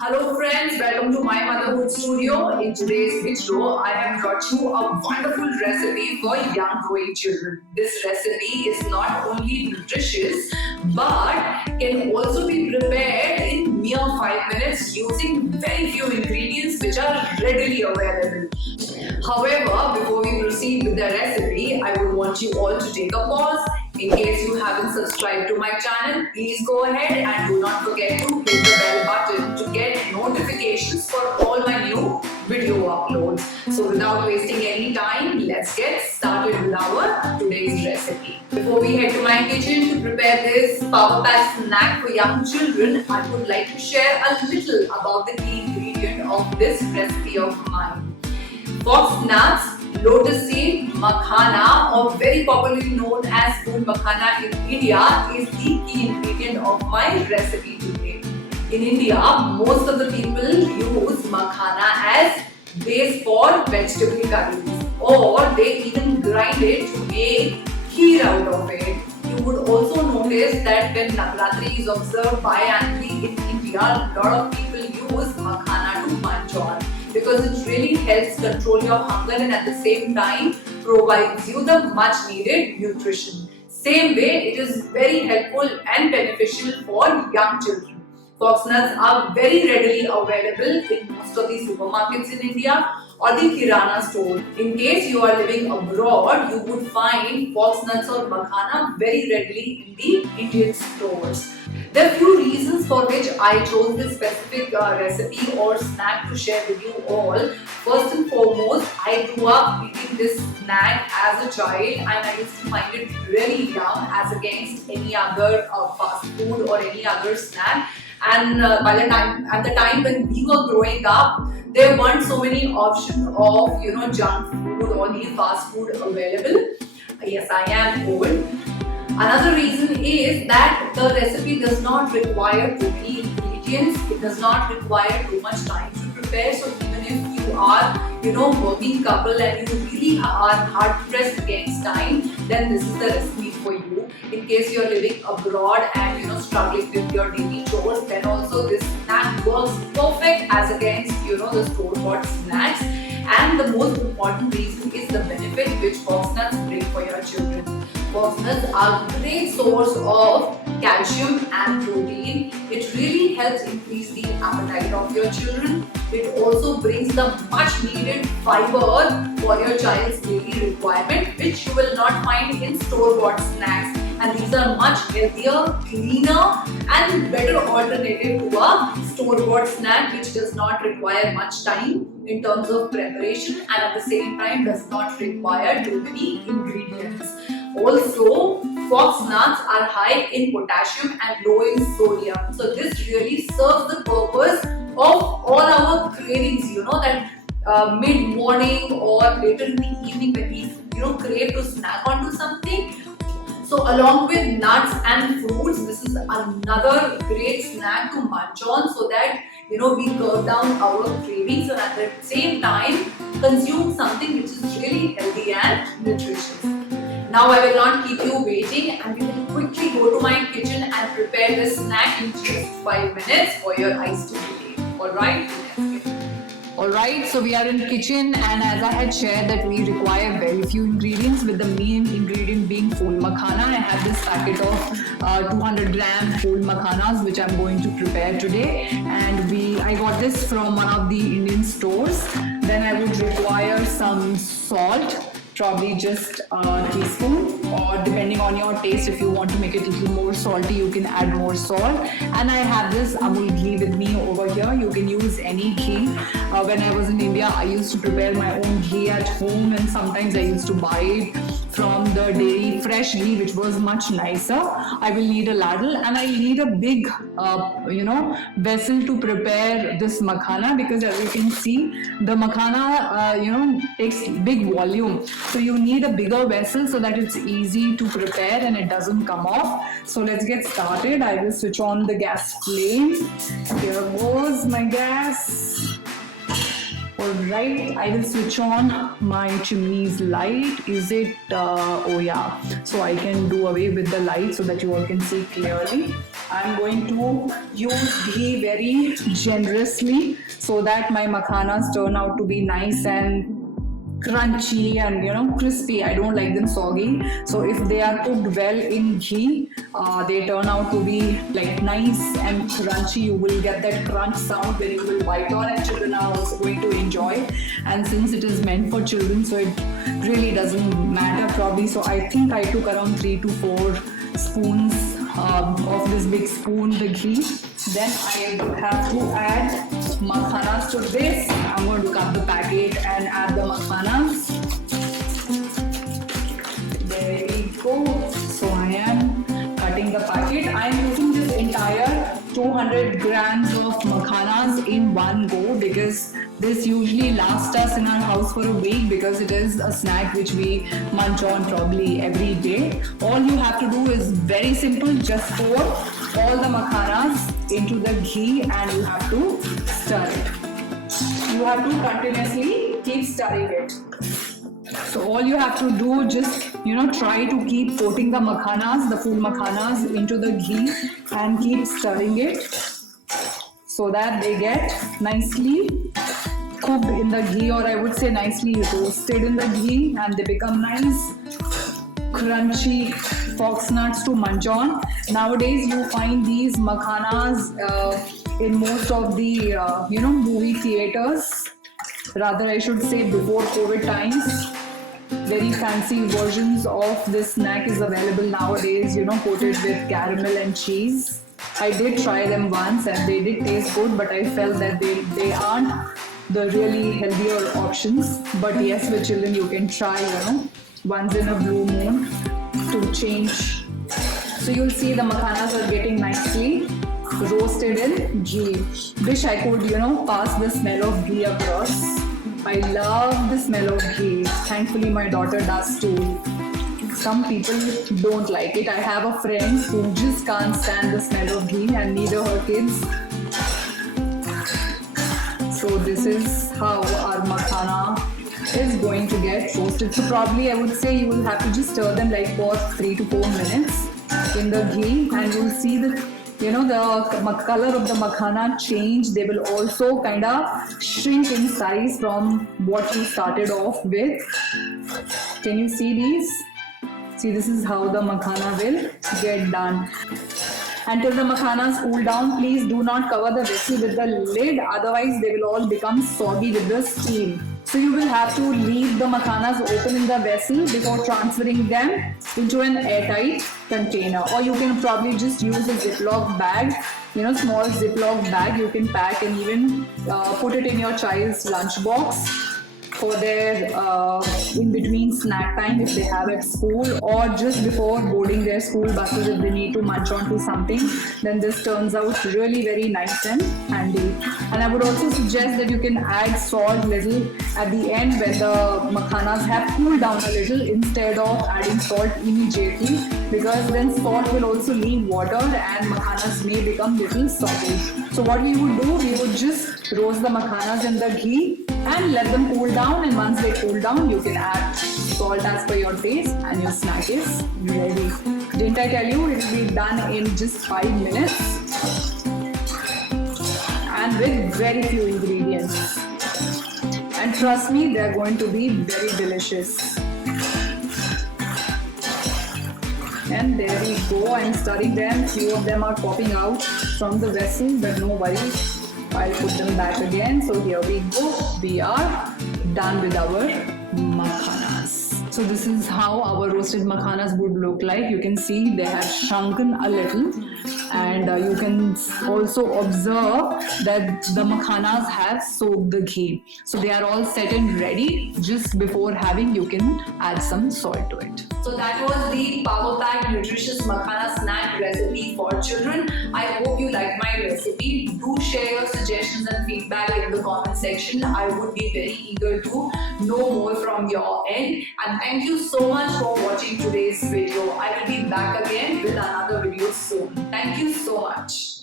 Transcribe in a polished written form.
Hello friends, welcome to my motherhood studio. In today's video, I have brought you a wonderful recipe for young growing children. This recipe is not only nutritious but can also be prepared in mere 5 minutes using very few ingredients which are readily available. However, before we proceed with the recipe, I would want you all to take a pause. In case you haven't subscribed to my channel, please go ahead and do not forget to hit the bell button to get notifications for all my new video uploads. So without wasting any time, let's get started with our today's recipe. Before we head to my kitchen to prepare this power pack snack for young children, I would like to share a little about the key ingredient of this recipe of mine. Fox nuts, lotus seed, makhana, or very popularly known as food makhana in India, is the key ingredient of my recipe today. In India, most of the people use makhana as base for vegetable curries, or they even grind it to make kheer out of it. You would also notice that when Navratri is observed biannually in India, a lot of people use makhana to munch on because it really helps control your hunger and at the same time provides you the much needed nutrition. Same way, it is very helpful and beneficial for young children. Fox nuts are very readily available in most of the supermarkets in India or the kirana store. In case you are living abroad, you would find fox nuts or makhana very readily in the Indian stores. There are few reasons for which I chose this specific recipe or snack to share with you all. First and foremost, I grew up eating this snack as a child and I used to find it really yum as against any other fast food or any other snack. And at the time when we were growing up, there weren't so many options of junk food or the fast food available. Yes, I am old. Another reason is that the recipe does not require too many ingredients. It does not require too much time to prepare. So even if you are, working couple and you really are hard pressed against time, then this is the recipe for you. In case you are living abroad and struggling with your daily chores, then also this snack works perfect as against the store-bought snacks. And the most important reason is the benefit which fox nuts bring for your children. Fox nuts are a great source of calcium and protein. It really helps increase the appetite of your children. It also brings the much needed fiber for your child's daily requirement, which you will not find in store-bought snacks. And these are much healthier, cleaner, and better alternative to a store-bought snack, which does not require much time in terms of preparation and at the same time does not require too many ingredients. Also, fox nuts are high in potassium and low in sodium. So this really serves the purpose of all our cravings, that mid-morning or later in the evening when we crave to snack onto something. So along with nuts and fruits, this is another great snack to munch on so that we curb down our cravings and at the same time consume something which is really healthy and nutritious. Now I will not keep you waiting and we will quickly go to my kitchen and prepare this snack in just 5 minutes for your eyes to believe. Alright? Alright, so we are in kitchen and as I had shared that we require very few ingredients with the main ingredient being full makhana. I have this packet of 200 gram full makhanas which I'm going to prepare today and I got this from one of the Indian stores. Then I would require some salt, probably just a teaspoon, or depending on your taste, if you want to make it a little more salty, you can add more salt. And I have this Amul ghee with me over here. You can use any ghee. When I was in India, I used to prepare my own ghee at home and sometimes I used to buy it from the dairy fresh ghee, which was much nicer. I will need a ladle and I need a big vessel to prepare this makhana because as you can see the makhana takes big volume, so you need a bigger vessel so that it's easy to prepare and it doesn't come off. So let's get started. I will switch on the gas flame. Here goes my gas. Alright, I will switch on my chimney's light. Is it, oh yeah, so I can do away with the light so that you all can see clearly. I'm going to use ghee very generously so that my makhanas turn out to be nice and crunchy and crispy. I don't like them soggy, so if they are cooked well in ghee, they turn out to be like nice and crunchy. You will get that crunch sound when you will bite on, and children are also going to enjoy. And since it is meant for children, so it really doesn't matter probably. So I think I took around 3 to 4 spoons of this big spoon, the ghee. Then I have to add makhanas to this. I'm going to cut the packet and add the makhanas. There we go. So I am cutting the packet. I am using this entire 200 grams of makhanas in one go because this usually lasts us in our house for a week because it is a snack which we munch on probably every day. All you have to do is very simple, just pour all the makhanas into the ghee and you have to stir it. You have to continuously keep stirring it. So all you have to do, just try to keep coating the makhanas, the full makhanas into the ghee and keep stirring it so that they get nicely cooked in the ghee, or I would say nicely roasted in the ghee, and they become nice crunchy fox nuts to munch on. Nowadays you find these makhanas in most of the movie theaters, rather I should say before COVID times. Very fancy versions of this snack is available nowadays, coated with caramel and cheese. I did try them once and they did taste good, but I felt that they aren't the really healthier options. But yes, with children you can try, once in a blue moon to change. So you'll see the makhanas are getting nicely roasted in ghee. Wish I could, pass the smell of ghee across. I love the smell of ghee. Thankfully my daughter does too. Some people don't like it. I have a friend who just can't stand the smell of ghee, and neither her kids. So this is how our makhana is going to get roasted. So probably I would say you will have to just stir them like for 3 to 4 minutes in the ghee, and you'll see the color of the makhana change. They will also kind of shrink in size from what we started off with. Can you see these? See, this is how the makhana will get done. Until the makhanas cool down, please do not cover the vessel with the lid, otherwise they will all become soggy with the steam. So you will have to leave the makhanas open in the vessel before transferring them into an airtight container, or you can probably just use a Ziploc bag, small Ziploc bag you can pack and even put it in your child's lunchbox for their in between snack time if they have at school, or just before boarding their school buses if they need to munch onto something. Then this turns out really very nice and handy. And I would also suggest that you can add salt little at the end when the makhanas have cooled down a little, instead of adding salt immediately, because then salt will also leave water and makhanas may become little soggy. So what we would do, we would just roast the makhanas in the ghee and let them cool down, and once they cool down you can add salt as per your taste and your snack is ready. Didn't I tell you it will be done in just 5 minutes and with very few ingredients, and trust me, they are going to be very delicious. And there we go, I'm stirring them. Few of them are popping out from the vessel, but no worries, I'll put them back again. So here we go, we are done with our makhanas. So this is how our roasted makhanas would look like. You can see they have shrunken a little, and you can also observe that the makhanas have soaked the ghee. So they are all set and ready. Just before having, you can add some salt to it. So that was the power packed nutritious makhana snack recipe for children. I hope you liked my recipe. Do share your suggestions and feedback in the comment section. I would be very eager to know more from your end. And thank you so much for watching today's video. I will be back again with another video soon. Thank you so much.